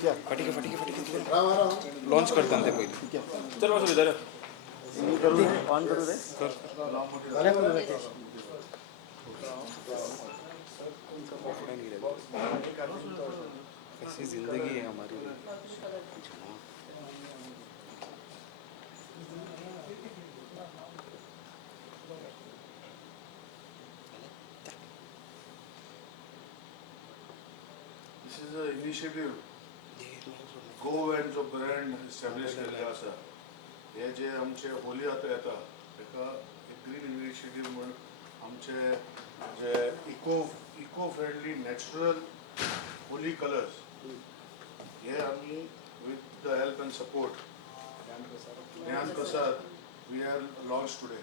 फटिके फटिके फटिके launch करताना ते पहिले चल बसू दे ऑन करू दे कैसी जिंदगी है हमारी This is an initiative Goan जो ब्रँड एस्टॅब्लिश केल्ले आसा हे जे आमचे होली आतां येता ताका एक ग्रीन इनिशिएटीव म्हणून आमचे जे eco friendly natural Holi colours हे आमी with the help and support Gyan Prasad we are launch today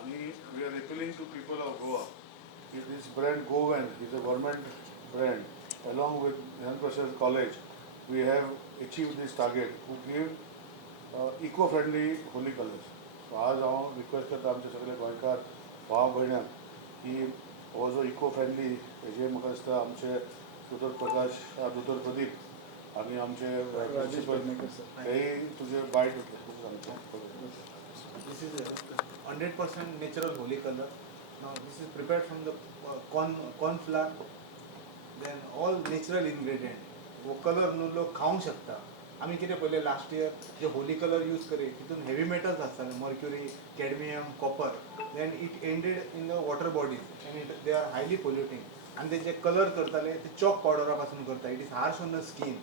आणि we are appealing to people of Goa. This brand Govan is a government brand. Along with Jnana Prasad College, we have achieved this target to give eco-friendly holy colors. So आज हांव request करता आमचे सगळे गोंयकार भाव भयणांक की हो जो इको-फ्रेंडली हेजे म्हाका दिसता आमचे दोतोर प्रदीप आनी आमचे प्रिंसिपल हेय तुजे बायट सांगता. This is a 100% natural holy color. Now this is prepared from the corn flour. Then all natural ingredient. वो कलर न्हू लोक खावंक शकता. आमी कितें पयलें लास्ट इयर जे होली कलर यूज करी तितून हेवी मेटल्स आसताले mercury cadmium copper then it ended in the water bodies and they are highly polluting आनी ते जे कलर करताले ते चॉक पावडरा पासून करता it is harsh on the skin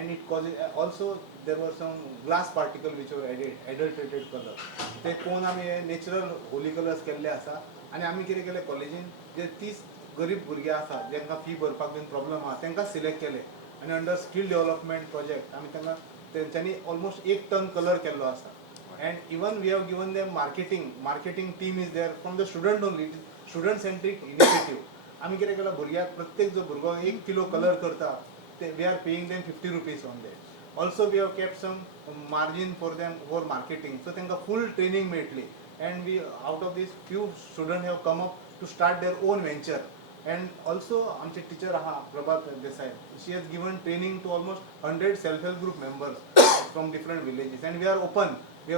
and it causes also there were some glass particle which were added adulterated color ते कोण आमी natural holy colors केल्ले आसा आनी आमी कितें केलें कॉलेजीन जे 30 गरीब भुरगे आसा जेंकां फी भरपाक बीन प्रॉब्लम आहा तांकां सिलेक्ट केले आनी अंडर स्कील डेव्हलपमेंट प्रोजेक्ट आमी तांकां तेंच्यांनी ऑलमोस्ट 1 टन कलर केल्लो आसा and even we have given them marketing team is there from the student only student centric initiative आमी कितें केलां भुरग्याक प्रत्येक जो भुरगो 1 किलो कलर करता we are paying them 50 rupees on that. Also we have kept some margin for them for marketing. So त्यांका full training मेळटली and we out of this few students have come up to start their own venture. And also आमचे teacher आहा प्रभात Desai she has given training to almost 100 self-help group members from different villages and we are open. We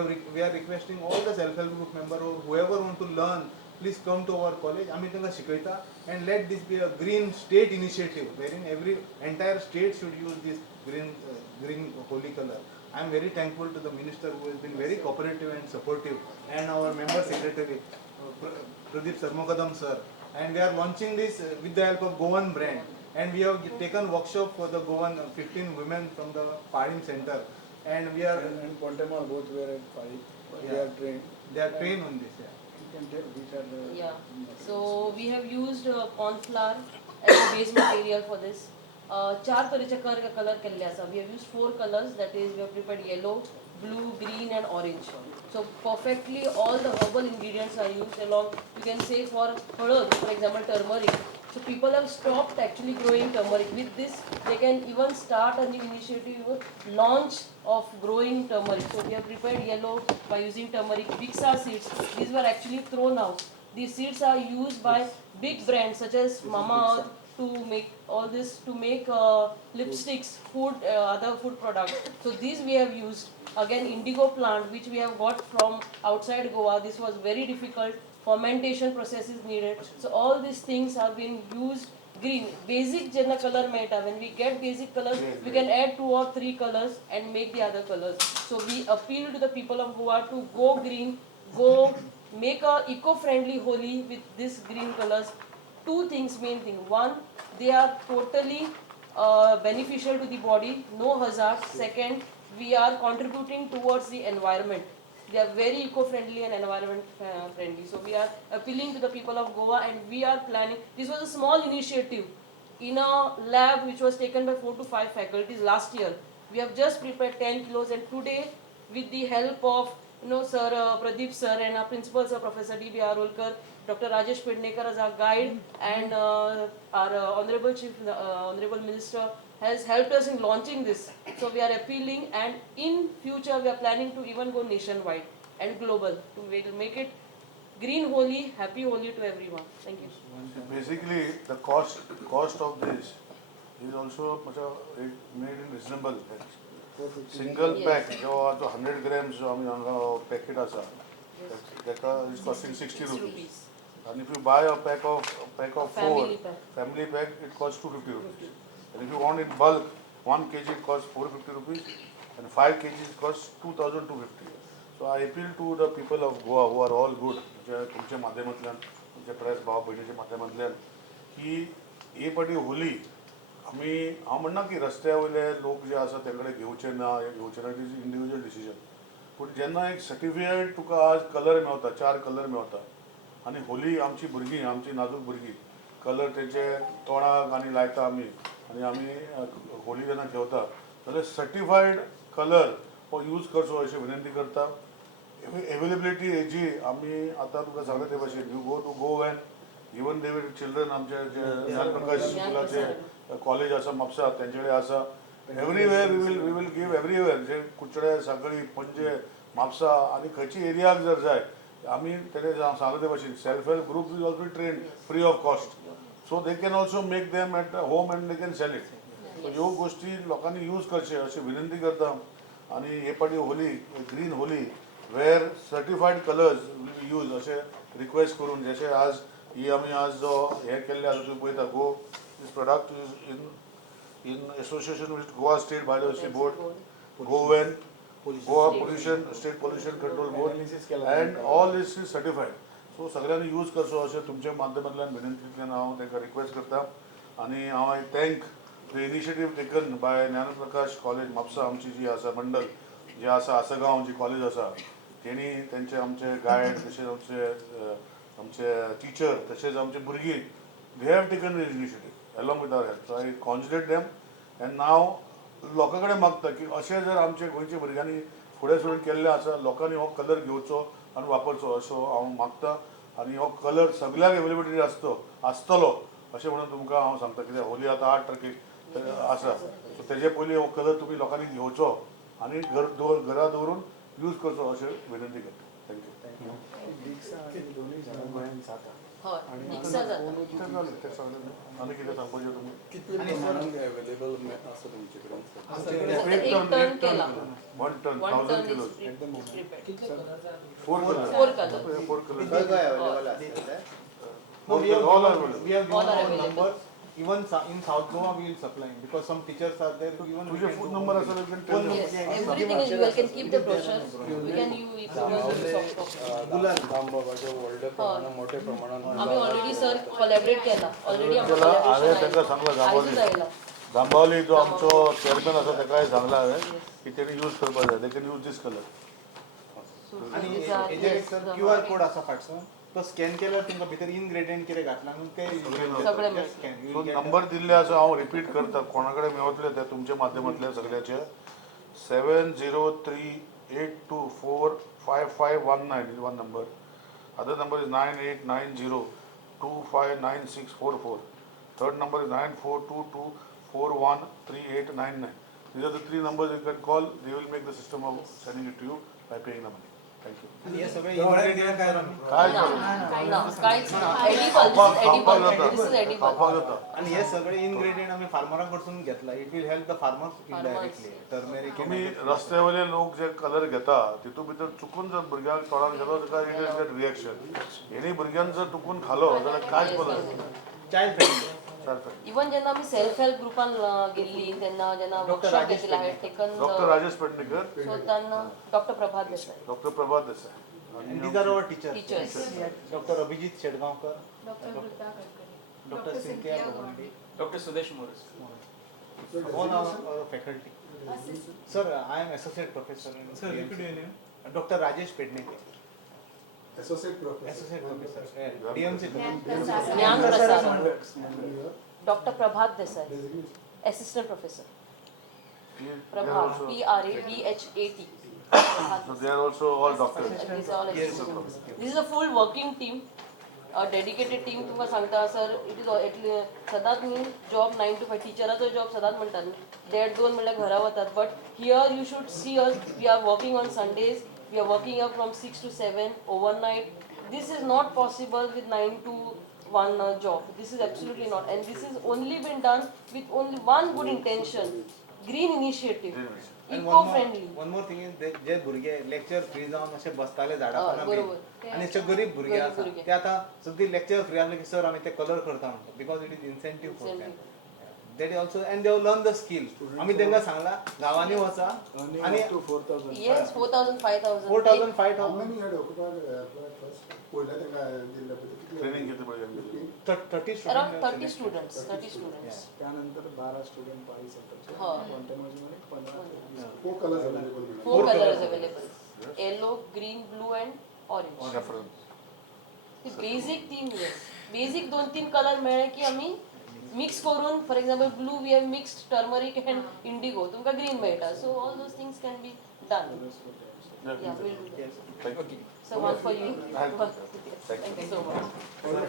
are requesting all the self-help group members or whoever want to learn please come to our college आम्ही तांकां शिकयता and let this be a green state initiative wherein every entire state should use this green holy color. I am very thankful to the minister who has been very cooperative and supportive and our member secretary Pradeep Sarmokadam sir and we are launching this with the help of Goan brand and we have taken workshop for the Goan 15 women from the Padim center and we are and Pontemal both were at Padi. They are trained on this. Yeah, so we have used corn flour as a base material for this. चार तरेचे colour केल्ले आसा. We have used 4 colors, that is we have prepared yellow, blue, green and orange. So perfectly all the herbal ingredients are used along. You can say for halad, for example turmeric. So people have stopped actually growing turmeric. With this, they can even start a new initiative, launch of growing turmeric. So we have prepared yellow by using turmeric. Vixa seeds, these were actually thrown out. These seeds are used by big brands such as Mamaearth to make all this, to make lipsticks, food, other food products. So these we have used. Again, indigo plant which we have got from outside Goa. This was very difficult. Fermentation process is needed. So all these things have been used. Green, basic jenna color meta. When we get basic colors, we can add 2 or 3 colors and make the other colors. So we appeal to the people of Goa to go green, go make a eco-friendly Holi with these green colors. 2 things, main thing. 1, they are totally beneficial to the body, no hazard. Second, we are contributing towards the environment. They are very eco-friendly and environment friendly. So we are appealing to the people of Goa and we are planning. This was a small initiative in a lab which was taken by 4 to 5 faculties last year. We have just prepared 10 kilos and today with the help of sir Pradeep sir and our principal sir Professor D.B. Arolkar, Dr. Rajesh Pednekar as our guide and our Honorable Minister has helped us in launching this. So we are appealing and in future we are planning to even go nationwide and global to make it green Holi, happy Holi to everyone. Thank you. Basically the cost of this is also made in reasonable price. Single pack जो 100 grams जो आमी हांगा packet आसा तेका is costing 60 rupees. And if you buy a pack of four Family pack. family pack, it costs 250 rupees. And if you want in bulk, 1 kg it costs 450 rupees, and 5 kg it costs 2250. So I appeal to the people of Goa who are all good, तुमच्या माध्यमांतल्यान तुमच्या press भाव भयणीच्या माध्यमांतल्यान की हे फाटी Holy आमी हांव म्हणना की रस्त्या वयले लोक जे आसा तेंकडे घेवचे ना इट इज इंडिविज्युअल डिसिजन. पूण जेन्ना एक सर्टिफायड तुका आज कलर मेवता 4 कलर मेवता आनी होली आमची भुरगीं आमची नाजूक भुरगीं कलर तेंचे तोंडाक आनी लायता आमी आनी आमी होली जेन्ना खेळटा जाल्यार सर्टिफायड कलर हो यूज करचो अशी विनंती करता. एवेलेबिलिटी हेजी आमी आतां तुका सांगता ते भाशेन you go to Goan even the children आमचे जे ज्ञानप्रकाश स्कुलाचे कॉलेज आसा म्हापसा तेंचे कडेन आसा. Everywhere we will give everywhere जे कुचडे सांकळी पणजे म्हापसा आनी खंयची एरियाक जर जाय आमी तेणे सांगता ते भाशेन self help group is also train free of cost. So they can also make them at home and they can sell it. So ह्यो गोष्टी लोकांनी यूज करचे अशी विनंती करता. आनी हे फाटी होली ग्रीन होली वेर certified colours will be use अशें रिक्वेस्ट करून जशें आज ही आमी आज जो हे केल्ले आसा तुमी पळयता गो this product is in association with Goa state biodiversity board Goan Goa pollution state pollution control board and all this is certified. So सगळ्यांनी यूज करचो अशें तुमच्या माध्यमांतल्यान विनंतींतल्यान हांव तांकां रिक्वेस्ट करता. आनी हांव I thank the initiative taken by Gyanprakash college Mapusa आमची जी आसा मंडल जे आसा आसगांव जी कॉलेज आसा तेणी तेंचे आमचे गायड तशेंच आमचे टिचर तशेंच आमचे भुरगीं they have taken the initiative along with our help. So I congratulate them and नाव लोकां कडेन मागता की अशें जर आमचे गोंयच्या भुरग्यांनी फुडें सरून केल्लें आसा लोकांनी हो कलर घेवचो आनी वापरचो असो हांव मागता. आनी हो कलर सगळ्याक एवेलेबिलिटी आसतलो अशें म्हणून तुमकां हांव सांगता. कित्याक होली आतां 8 तारखेक आसा सो तेजे पयलीं हो कलर तुमी लोकांनी घेवचो आनी घरा दवरून यूज करचो अशें विनंती करता. थँक्यू. दोन्ही झाडां गोंयांत जाता हय मिक्सा जाता. आनी कितें सांगपाचें तुमी? कितले प्रमाणांत अवेलेबल आसा तुमचे कडेन? सध्या एक टन केला. 1 ton 1 1000 ton kilo is prepared. 4 colour 4 colors. 4 colour available आसता No, we have all are given, available. we have All given are our available. numbers. Even in South Goa we will supply because some teachers are there to even. तुझे phone number असेल you can tell them. Yes, everything is you can keep the brochure. We can use soft copy. रामबाबाच्या व्हडल्या प्रमाणात मोठ्या प्रमाणात आम्ही already sir collaborate केला already आमचं त्याला हांवें collaboration तांकां सांगला आहे. आयजूच आयला. जांबावली जो आमचो चेअरमॅन आसा ताकाय सांगला हांवें की तेणी यूज करपाक जाय. They can use this colour. So आणि these are- हेजेर yes, एक sir the QR market. Code आसा फाटसून तो स्कॅन केल्यार तुमकां भितर इनग्रेडियंट कितें घातला न्हू ते सगळें मेळटा. स्कॅन सो नंबर दिल्ले आसा हांव रिपीट करता कोणा कडेन मेवतले ते तुमच्या माध्यमांतले सगळ्याचे 7038245519 is one number. Other number is 9890259644. Third number is 9422413899. These are the 3 numbers you can call. They will make the system of sending it to you by paying the money. Thank you. आणि हे सगळे ingredient काय काय ना, करू? ना, काहीच ना. Edible, this is edible. This is edible. खावपाक जाता. आणि हे सगळे इनग्रेडियंट आम्ही फार्मरा कडसून घेतला. It will help the farmers indirectly. Turmeric तुम्ही रस्त्यावयले लोक जे कलर घेता तितून भितर चुकून जर भुरग्याक तोंडाक गेलो ताका इट विल गेट रिएक्शन. हेणी भुरग्यान जर चुकून खालो जाल्यार कांयच बरं चाइल्ड फ्रेंडली. इवन जेन्ना आमी सेल्फ हेल्प ग्रुपान गेल्ली तेन्ना जेन्ना वर्कशॉप घेतला हाय taken doctor Rajesh Pednekar, so तेन्ना doctor Prabhat Desai doctor Prabhat Desai And these are our teachers. Teachers Dr. Abhijit Shedgaonkar, Dr. Cynthia Govandi, doctor Sudesh Moras. all our faculty. Sir, I am associate professor in DMC. Dr. Rajesh Pedneke, associate professor. associate professor, DMC. ज्ञान प्रसार doctor Prabhat Desai assistant professor Prabhat PRABHAT. So they are also all doctors. These are all assistants. This is a full working team, a dedicated team. तुमकां सांगता sir it is सदांच न्ही job 9 to 5 टिचराचो job सदांच म्हणटात 1.5-2 म्हणल्यार घरा वतात but here you should see us we are working on Sundays we are working up from 6 to 7 overnight. This is not possible with 9 to one job. This is absolutely not, and this is only been done with only one good intention: green initiative, And eco-friendly. one more thing is जे भुरगे lecture free जावन अशे बसताले झाडां हय, पोंदा बरोबर. बी आनी अशे गरीब भुरगे गरीब आसा भुरगे. ते आतां सद्दी लेक्चर फ्री आसले की सर आमी ते कलर करता म्हणटा because it is incentive for them that is also and they have learn the skill आमी तांकां सांगला गांवांनी वचा आनी to 4,000. Yes, 4,000, 5,000. 4,000 How 5,000 many had applied first? पहिल्या त्यांना दिलं होतं किती? ट्रेनिंग घेतलं पाहिजे 30 Around students 30 students. 30 students. त्यानंतर 12 स्टुडंट पाहिजे सेंटरचे हा. कॉन्टेनमध्ये 15 Four colors available. madam. Four Four colors colors. available: yellow, green, blue, and orange. The basic theme, yes. Basic 2-3 color मिळाले की आम्ही मिक्स करून, for example blue we have mixed turmeric and indigo, तुमकां green मेळटा. So all those things can be done. Yeah, we'll do that. So one for you. Thank you so much.